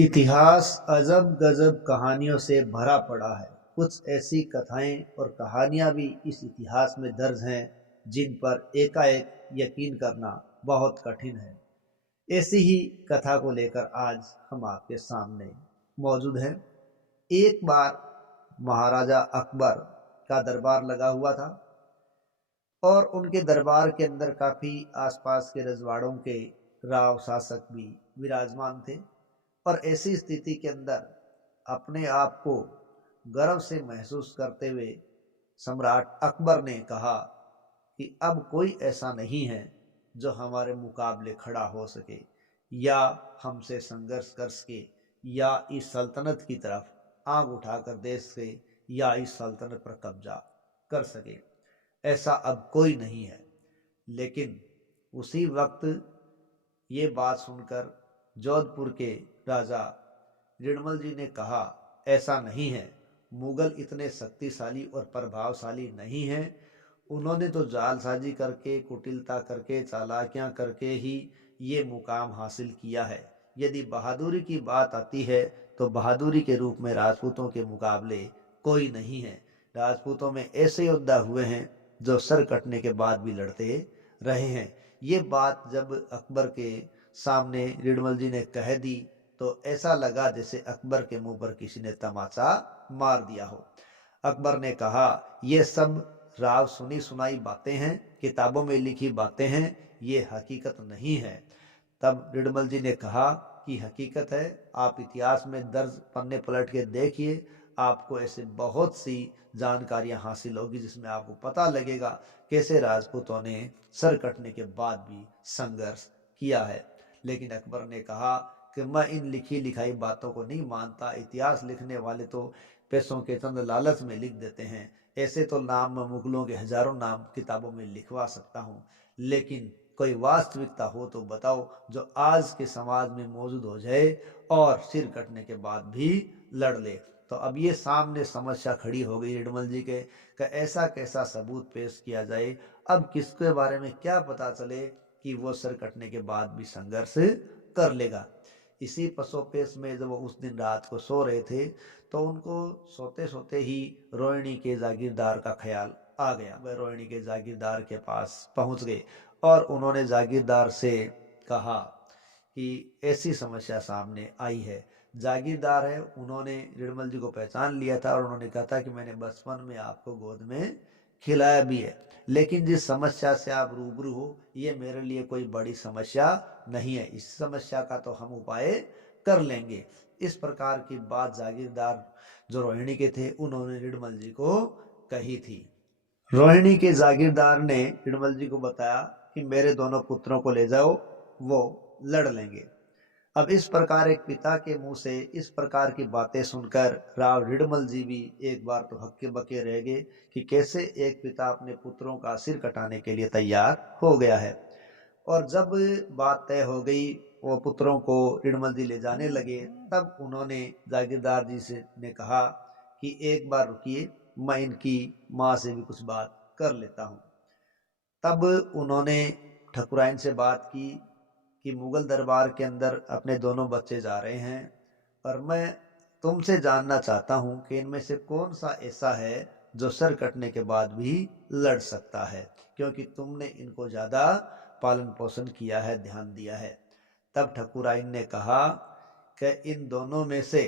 इतिहास अजब गजब कहानियों से भरा पड़ा है। कुछ ऐसी कथाएं और कहानियां भी इस इतिहास में दर्ज हैं जिन पर एकाएक यकीन करना बहुत कठिन है। ऐसी ही कथा को लेकर आज हम आपके सामने मौजूद हैं। एक बार महाराजा अकबर का दरबार लगा हुआ था और उनके दरबार के अंदर काफी आसपास के रजवाड़ों के राव शासक भी विराजमान थे। और ऐसी स्थिति के अंदर अपने आप को गर्व से महसूस करते हुए सम्राट अकबर ने कहा कि अब कोई ऐसा नहीं है जो हमारे मुकाबले खड़ा हो सके या हमसे संघर्ष कर सके या इस सल्तनत की तरफ आंख उठाकर देख सके या इस सल्तनत पर कब्जा कर सके। ऐसा अब कोई नहीं है। लेकिन उसी वक्त ये बात सुनकर जोधपुर के राजा रिडमल जी ने कहा, ऐसा नहीं है, मुगल इतने शक्तिशाली और प्रभावशाली नहीं हैं। उन्होंने तो जालसाजी करके, कुटिलता करके, चालाकियां करके ही ये मुकाम हासिल किया है। यदि बहादुरी की बात आती है तो बहादुरी के रूप में राजपूतों के मुकाबले कोई नहीं है। राजपूतों में ऐसे योद्धा हुए हैं जो सर कटने के बाद भी लड़ते रहे हैं। ये बात जब अकबर के सामने रिडमल जी ने कह दी तो ऐसा लगा जैसे अकबर के मुंह पर किसी ने तमाचा मार दिया हो। अकबर ने कहा, ये सब राव सुनी सुनाई बातें हैं, किताबों में लिखी बातें हैं, ये हकीकत नहीं है। तब रिडमल जी ने कहा कि हकीकत है, आप इतिहास में दर्ज पन्ने पलट के देखिए, आपको ऐसे बहुत सी जानकारियां हासिल होगी जिसमें आपको पता लगेगा कैसे राजपूतों ने सर कटने के बाद भी संघर्ष किया है। लेकिन अकबर ने कहा कि मैं इन लिखी लिखाई बातों को नहीं मानता। इतिहास लिखने वाले तो पैसों के चंद लालच में लिख देते हैं। ऐसे तो नाम मैं मुगलों के हजारों नाम किताबों में लिखवा सकता हूँ, लेकिन कोई वास्तविकता हो तो बताओ जो आज के समाज में मौजूद हो जाए और सिर कटने के बाद भी लड़ ले। तो अब ये सामने समस्या खड़ी हो गई रिडमल जी के कि ऐसा कैसा सबूत पेश किया जाए। अब किसके बारे में क्या पता चले कि वो सर कटने के बाद भी संघर्ष कर लेगा। इसी पसोपेश में जब वो उस दिन रात को सो रहे थे तो उनको सोते सोते ही रोहिणी के जागीरदार का ख्याल आ गया। वह रोहिणी के जागीरदार के पास पहुंच गए और उन्होंने जागीरदार से कहा कि ऐसी समस्या सामने आई है। जागीरदार है, उन्होंने रिडमल जी को पहचान लिया था और उन्होंने कहा था कि मैंने बचपन में आपको गोद में खिलाया भी है, लेकिन जिस समस्या से आप रूबरू हो ये मेरे लिए कोई बड़ी समस्या नहीं है। इस समस्या का तो हम उपाय कर लेंगे। इस प्रकार की बात जागीरदार जो रोहिणी के थे उन्होंने रिडमल जी को कही थी। रोहिणी के जागीरदार ने रिडमल जी को बताया कि मेरे दोनों पुत्रों को ले जाओ, वो लड़ लेंगे। अब इस प्रकार एक पिता के मुंह से इस प्रकार की बातें सुनकर राव रिडमल जी भी एक बार तो हक्के बके रह गए कि कैसे एक पिता अपने पुत्रों का सिर कटाने के लिए तैयार हो गया है। और जब बात तय हो गई, वो पुत्रों को रिडमल जी ले जाने लगे, तब उन्होंने जागीरदार जी से ने कहा कि एक बार रुकिए, मैं इनकी माँ से भी कुछ बात कर लेता हूँ। तब उन्होंने ठकुराइन से बात की कि मुगल दरबार के अंदर अपने दोनों बच्चे जा रहे हैं और मैं तुमसे जानना चाहता हूं कि इनमें से कौन सा ऐसा है जो सर कटने के बाद भी लड़ सकता है, क्योंकि तुमने इनको ज्यादा पालन पोषण किया है, ध्यान दिया है। तब ठकुराइन ने कहा कि इन दोनों में से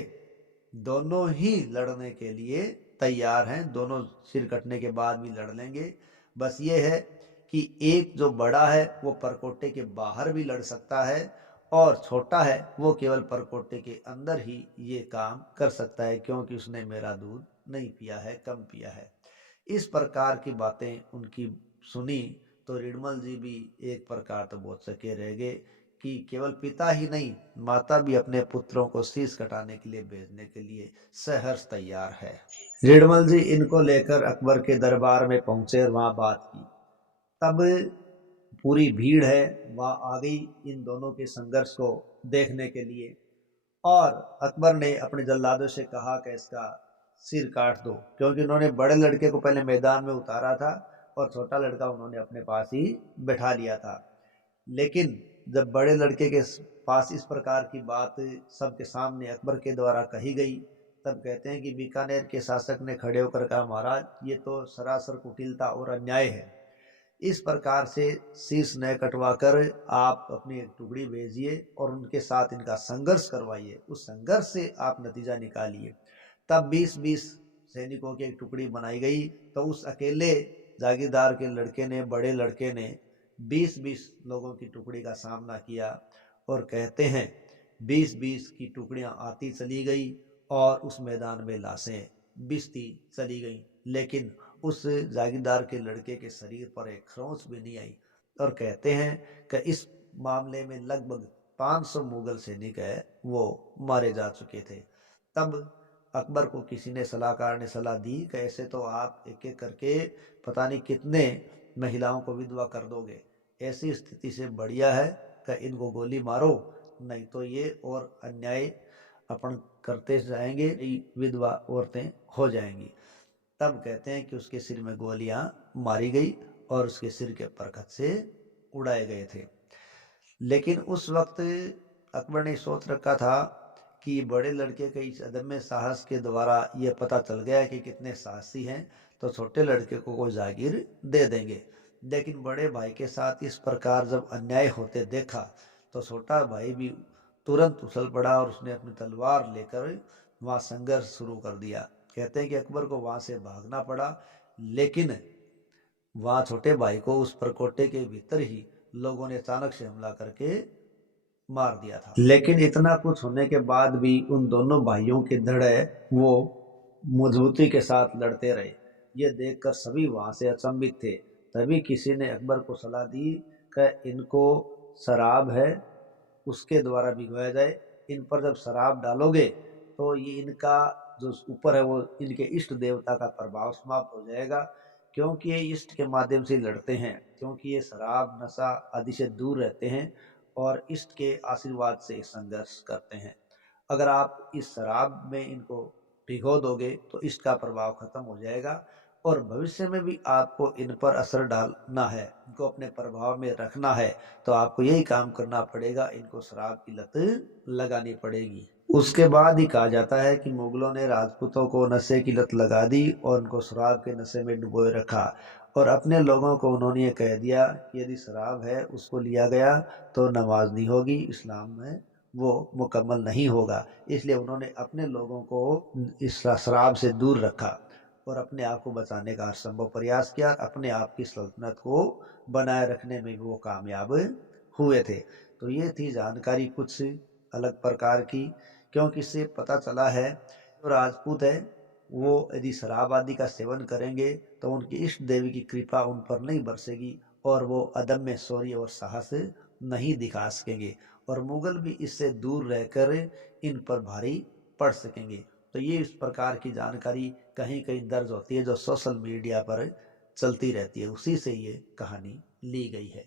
दोनों ही लड़ने के लिए तैयार हैं, दोनों सिर कटने के बाद भी लड़ लेंगे। बस ये है कि एक जो बड़ा है वो परकोटे के बाहर भी लड़ सकता है और छोटा है वो केवल परकोटे के अंदर ही ये काम कर सकता है, क्योंकि उसने मेरा दूध नहीं पिया है, कम पिया है। इस प्रकार की बातें उनकी सुनी तो रिडमल जी भी एक प्रकार तो बहुत सके रह गए कि केवल पिता ही नहीं, माता भी अपने पुत्रों को शीश कटाने के लिए भेजने के लिए सहर्ष तैयार है। रिडमल जी इनको लेकर अकबर के दरबार में पहुंचे और वहां बात की। तब पूरी भीड़ है वहां आ गई इन दोनों के संघर्ष को देखने के लिए। और अकबर ने अपने जल्लादों से कहा कि इसका सिर काट दो, क्योंकि उन्होंने बड़े लड़के को पहले मैदान में उतारा था और छोटा लड़का उन्होंने अपने पास ही बैठा लिया था। लेकिन जब बड़े लड़के के पास इस प्रकार की बात सबके सामने अकबर के द्वारा कही गई, तब कहते हैं कि बीकानेर के शासक ने खड़े होकर कहा, महाराज ये तो सरासर कुटिलता और अन्याय है। इस प्रकार से शीश न कटवाकर आप अपनी एक टुकड़ी भेजिए और उनके साथ इनका संघर्ष करवाइए, उस संघर्ष से आप नतीजा निकालिए। तब 20-20 सैनिकों की एक टुकड़ी बनाई गई। तो उस अकेले जागीरदार के लड़के ने, बड़े लड़के ने 20-20 लोगों की टुकड़ी का सामना किया। और कहते हैं 20-20 की टुकड़ियां आती चली गई और उस मैदान में लाशें बिछती चली गई, लेकिन उस जागीरदार के लड़के के शरीर पर एक खरोंच भी नहीं आई। और कहते हैं कि इस मामले में लगभग 500 मुगल सैनिक है वो मारे जा चुके थे। तब अकबर को किसी ने, सलाहकार ने सलाह दी कि ऐसे तो आप एक एक करके पता नहीं कितने महिलाओं को विधवा कर दोगे, ऐसी स्थिति से बढ़िया है कि इनको गोली मारो, नहीं तो ये और अन्याय अपन करते जाएंगे, विधवा औरतें हो जाएंगी। तब कहते हैं कि उसके सिर में गोलियां मारी गई और उसके सिर के परखच से उड़ाए गए थे। लेकिन उस वक्त अकबर ने सोच रखा था कि बड़े लड़के के इस अदम्य साहस के द्वारा ये पता चल गया कि कितने साहसी हैं, तो छोटे लड़के को जागीर दे देंगे। लेकिन बड़े भाई के साथ इस प्रकार जब अन्याय होते देखा तो छोटा भाई भी तुरंत उछल पड़ा और उसने अपनी तलवार लेकर वहाँ संघर्ष शुरू कर दिया। कहते हैं कि अकबर को वहाँ से भागना पड़ा, लेकिन वहाँ छोटे भाई को उस परकोटे के भीतर ही लोगों ने अचानक से हमला करके मार दिया था। लेकिन इतना कुछ होने के बाद भी उन दोनों भाइयों के धड़ है वो मजबूती के साथ लड़ते रहे। ये देखकर सभी वहां से अचंभित थे। तभी किसी ने अकबर को सलाह दी कि इनको शराब है उसके द्वारा भिगवाया जाए। इन पर जब शराब डालोगे तो ये इनका जो ऊपर है वो इनके इष्ट देवता का प्रभाव समाप्त हो जाएगा, क्योंकि ये इष्ट के माध्यम से लड़ते हैं, क्योंकि ये शराब नशा आदि से दूर रहते हैं और इष्ट के आशीर्वाद से संघर्ष करते हैं। अगर आप इस शराब में इनको भिगो दोगे तो इष्ट का प्रभाव खत्म हो जाएगा और भविष्य में भी आपको इन पर असर डालना है, इनको अपने प्रभाव में रखना है, तो आपको यही काम करना पड़ेगा, इनको शराब की लत लगानी पड़ेगी। उसके बाद ही कहा जाता है कि मुगलों ने राजपूतों को नशे की लत लगा दी और उनको शराब के नशे में डुबोए रखा और अपने लोगों को उन्होंने ये कह दिया कि यदि शराब है उसको लिया गया तो नमाज नहीं होगी, इस्लाम में वो मुकम्मल नहीं होगा। इसलिए उन्होंने अपने लोगों को इस शराब से दूर रखा और अपने आप को बचाने का हर संभव प्रयास किया, अपने आप की सल्तनत को बनाए रखने में भी वो कामयाब हुए थे। तो ये थी जानकारी कुछ अलग प्रकार की, क्योंकि इससे पता चला है जो राजपूत है वो यदि शराब आदि का सेवन करेंगे तो उनकी इष्ट देवी की कृपा उन पर नहीं बरसेगी और वो अदम्य शौर्य और साहस नहीं दिखा सकेंगे और मुगल भी इससे दूर रहकर इन पर भारी पड़ सकेंगे। तो ये इस प्रकार की जानकारी कहीं कहीं दर्ज होती है जो सोशल मीडिया पर चलती रहती है, उसी से ये कहानी ली गई है।